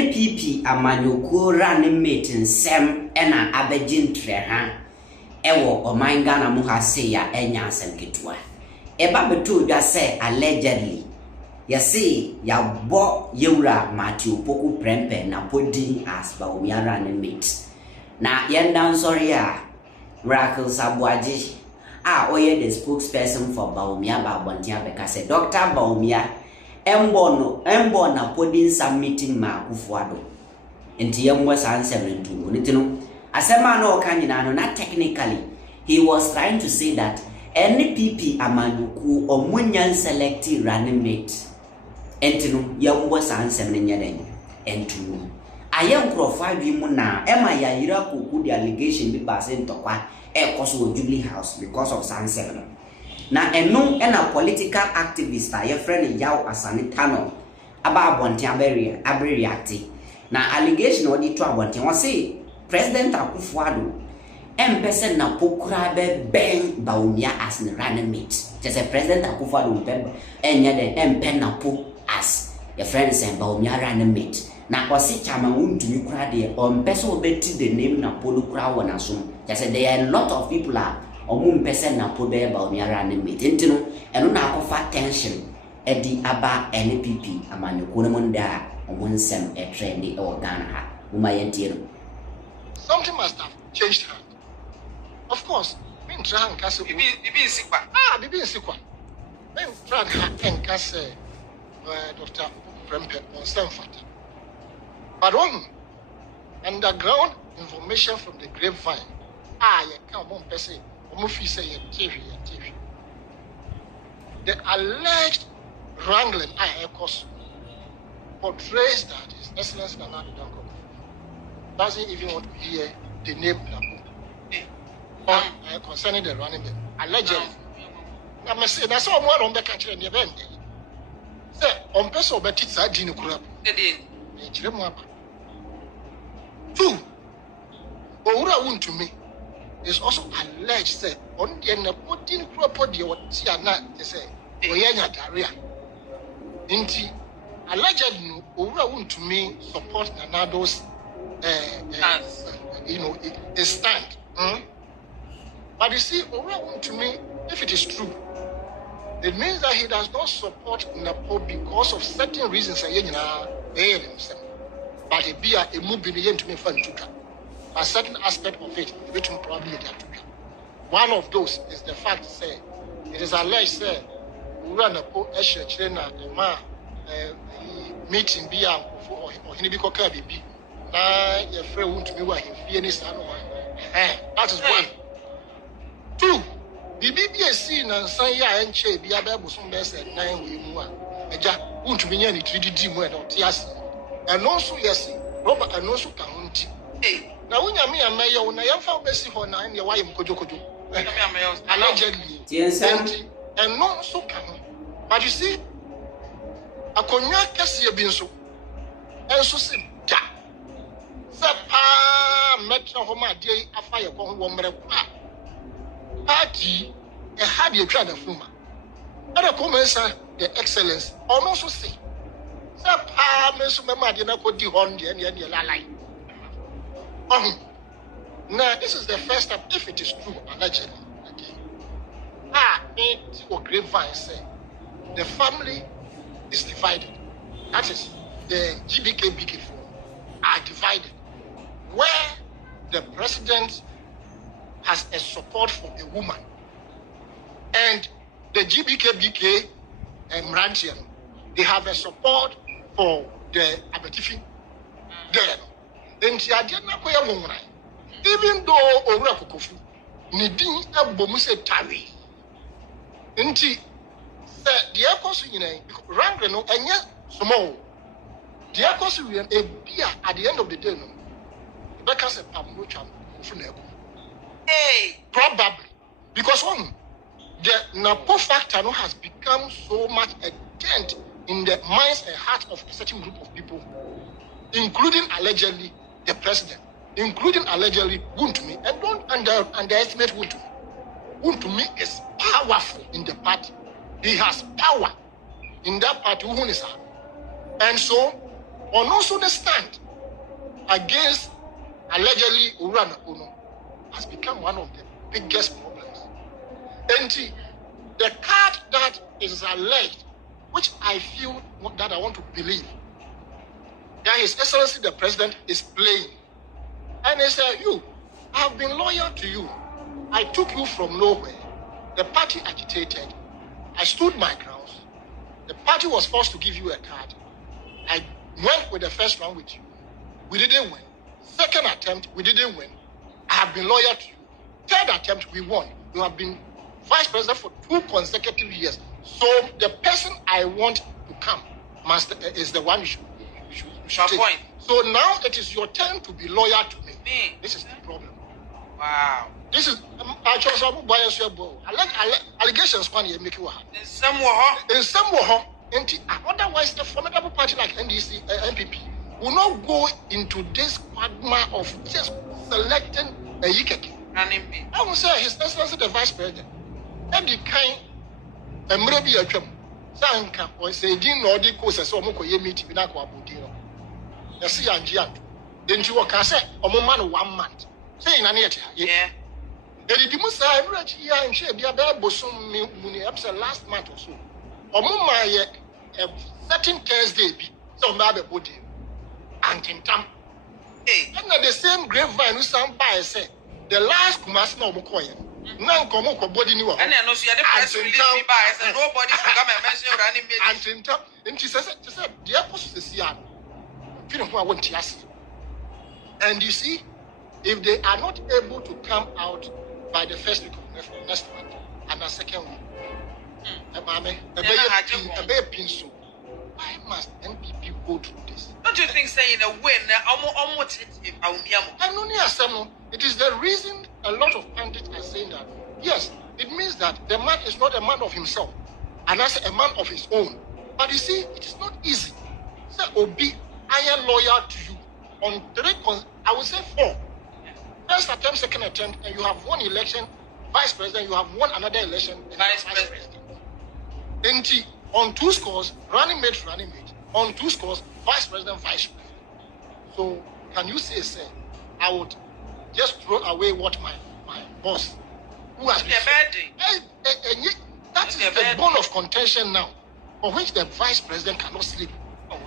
NPP amanyoko running mate nsem ena abegin treha ewo oman Ghana mu ha se ya enya asem ketua eba beto dwa se allegedly yase ya bo yewura Matthew Poku Prempe na podin as Bawumia running mate na yenda nsori a Miracle Sabuaji oye the spokesperson for Bawumia Babontia beka se Dr. Bawumia embo na podin submitting ma Akufo Addo enti yemwa san 72 nitino asema na okanyina no na technically he was trying to say that NPP amanyuku omunyan selected running mate entino yemwa san 7 nyeden entu ayem profile bi mu na ema ya yira koku the allegation bi pass ntokwa ekoso Jubilee House because of san 7 na eno ena political activist a your friend Yaw Asane Tano aba abonte abere react na allegation odi to abonte won say President Akufo Addo empese na pokura be ben Bawumia as the running mate just President Akufo Addo enya den empe na po as your friend say Bawumia running mate na osi chama wuntumi kura de empese obeti the name na polo kura wona so just there are a lot of people are omum person na po be Bawumia running mate ntino eno na akofa tension edi aba NPP amanyoko no munda omunsem trend e Ghana ha uma yentiro. Something must have changed hand. Of course, being trying to Bibi Sikwa. Being trying to Dr. Prempe on Semfata. But on underground information from the grapevine, you can't one person, TV. The alleged wrangling portrays that His Excellency Nana Addo doesn't even want to hear the name concerning the running mate. Allegedly. Now, I say that's all one on the country and the event. Say, on person of Betty Sadine Kurap. Two, Ora wound to me is also alleged that on the end of putting property or Tiana, they say, Oyanya Daria. Inti, allegedly, Ora wound to me support Nanado's a stand. But you see, to me, if it is true, it means that he does not support NAPO because of certain reasons. But it be a move to me for a certain aspect of it, which will probably that. One of those is the fact say it is alleged say NAPO meeting be or he your friend won't be what he that is one. Two, the BBC and say and che be a baby some best at 9 we won't be any 3D word or tears. And also, yes, Robert and also county. Now, when you mean a mayor, when I have found best for 9, your wife could allegedly, and not so come. But you see, a cognac cassia being so, and so say, Metro Homa Day a fire upon woman party a happy trade of Fuma. Other comments are the excellence, almost say. Now, this is the first time, if it is true, allegedly. Or grapevine say the family is divided. That is, the GBK are divided. Where the president has a support for a woman and the GBK and Mrantian, they have a support for the Abetifi girl. Even though Ora Kokofu, Nidin Abomuse Tari, Inti said the Akos Rangreno and yet small. The Akos a beer at the end of the day. Because a Pamucham, probably because one the NAPO factor has become so much a dent in the minds and hearts of a certain group of people, including allegedly the president, including allegedly Wuntumi, and don't underestimate Wuntumi. Wuntumi is powerful in the party. He has power in that party, and so On also the stand against allegedly Urana Uno has become one of the biggest problems. And the card that is alleged, which I feel that I want to believe, that His Excellency the President is playing. And he said, I have been loyal to you. I took you from nowhere. The party agitated. I stood my grounds. The party was forced to give you a card. I went with the first round with you. We didn't win. Second attempt, we didn't win. I have been loyal to you. Third attempt, we won. You have been vice president for 2 consecutive years. So the person I want to come is the one you should take. So now it is your turn to be loyal to me. This is the problem. Wow. This is allegations can you make you in some way. Otherwise, the formidable party like NDC, NPP will not go into this quagmire of just selecting a yikeke. I will say His Excellency the Vice President, and the kind of maybe a chum, Sanka, or say, Dean or the course, so Moko Yemiti, Vinako Abudino. The sea and Giant. Then you can say, a woman 1 month. Saying an idiot. Yeah. The Musa and Rich here and share the other bosom muni up last month or so. Or Mumma a certain Thursday be so maybe body. And in time. And the same grapevine who sound by say the last Kumas no Mokoyan. Now come up body new. And I know she had a press release by said nobody should come and mention running me. And in time, and she said, the opposite is here. You know who I want to ask. And you see, if they are not able to come out by the first week of next month and the second week, why must NPP go through this? Don't you think saying a win? It is the reason a lot of pundits are saying that, yes, it means that the man is not a man of himself, and as a man of his own. But you see, it is not easy. Say, Obi, I am loyal to you on 3, I would say 4. First attempt, second attempt, and you have won election, vice president, you have won another election, vice president. And on 2 scores, running mate. On 2 scores, vice president, vice president. So, can you say, I would just throw away what my boss, who has been... That is the bone of contention now, for which the vice president cannot sleep. I'm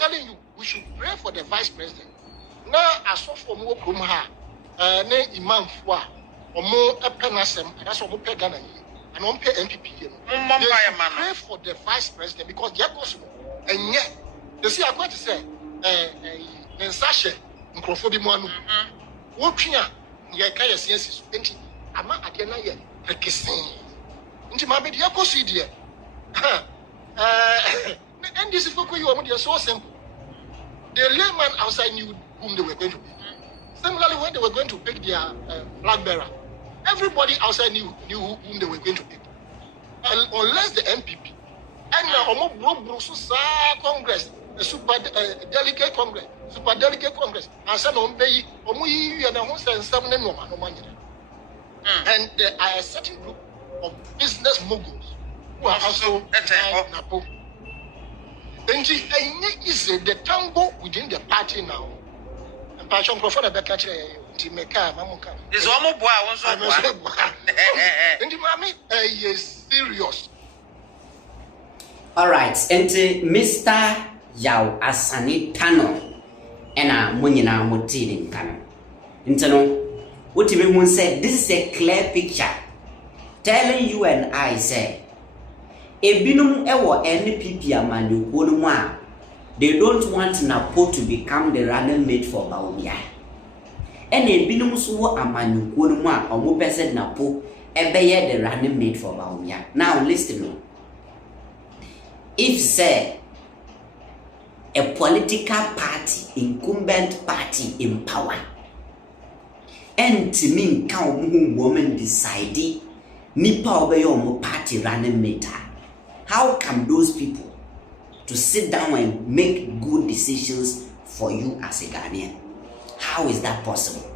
telling you, we should pray for the vice president. Now, as of for more Krumha, ne Imam Fwa, or more Epenasem, and that's what we pay Ghana, and on pay NPP. Pray for the vice president because they are possible. And yet, you see, I'm going to say, in Sasha, in Crawford Manu, working at Yakaya Sciences, and I'm at the end of the kissing. Into my media, dear. And this is for you, so simple. The layman outside knew whom they were going to pick. Similarly, when they were going to pick their flag bearer, everybody outside knew whom they were going to pick. Unless the NPP and the Congress, the super delegate Congress, and some and there are a certain group of business moguls who are also NAPO. And is the tango within the party now. And Pachon Crawford, I bet you make a mamuka. There's one more boy. And the mommy is serious. All right, and Mr. Yao Asani Tano, and Munina Mutini Kano. Intano, what you said, this is a clear picture telling you and I say. Ebinum ewo NPP amanyukuo no mu a they don't want NAPO to become the running mate for Bawumia. And ebinum so wo amanyukuo no mu a omo pese NAPO ebeye the running mate for Bawumia. Now listen. If say a political party, incumbent party in power, and to me can woman decide nipa obeye omo party running mate. How can those people to sit down and make good decisions for you as a Ghanaian? How is that possible?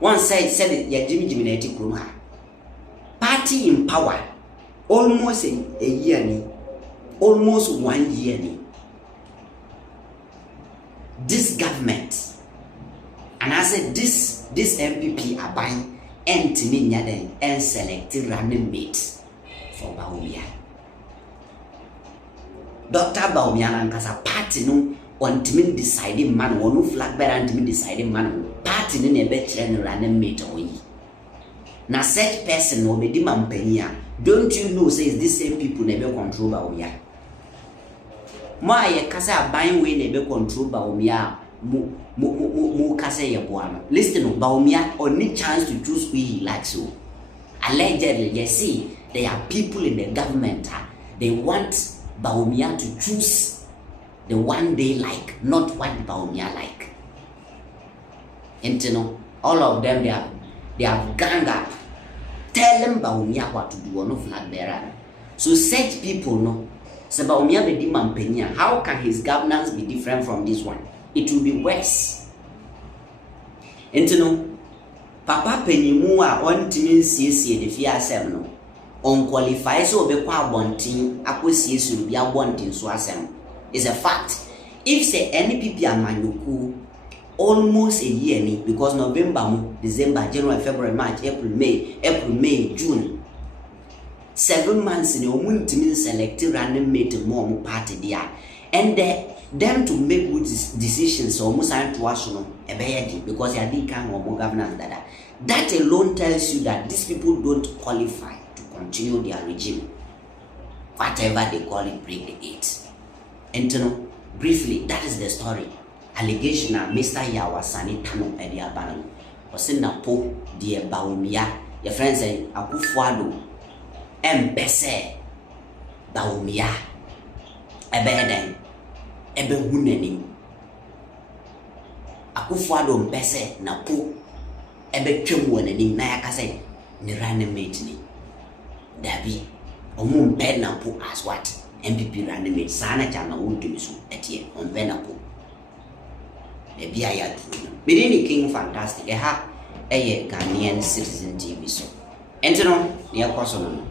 One side said it, yeah, Jimmy Neti Kruma. Party in power, almost a year ni, almost 1 year ni. This government, and I said this NPP are buying entimi nyaden and selecting running mates for Bawumia. Dr. Bawumia nankasa party no ontimi deciding man wonu flag bearer ontimi deciding man party no na be kire no running mate oyi. Na such person no be di mampania. Don't you know say this same people never control Bawumia? Ma ye kasa buying we never control Bawumia. Mu kasa ye boano. Listen no Bawumia only chance to choose who he likes so. Allegedly, you see, there are people in the government. They want Bawumia to choose the one they like, not what Bawumia like. And you know, all of them they have gang up, telling Bawumia what to do or no flag bearer. So such people no. So Bawumia be di mampenya. How can his governance be different from this one? It will be worse. And you know, Papa penyimu a ontimi nsiesie de fia asem no. On qualify so be kwa bontin akosie so bi abontin so asem. Is a fact. If say NPP amanyoku almost a year ni, because November, December, January, February, March, April, May, June. 7 months in your multi selected random mate more party there. And them to make good decisions almost to us because they didn't come or more governance that alone tells you that these people don't qualify to continue their regime. Whatever they call it, break the eight. And you know, briefly, that is the story. Allegation na Mr. Yawasani Tano Edia Banan. Was in NAPO, dear Bawumia. Your friend say Akufo Addo Mpese Bawumia. Ebeden Ebe Huneni Akufo Addo Mpese NAPO Ebe Chemweneni Nayaka say Nirane mate ni. Dabi Omu Mpe NAPO as what? NPP running mate. Sana Chana won't do so at ye on NAPO. Maybe I had Medini King Fantastic, Ghanaian Citizen TV. So, and you know, near personal.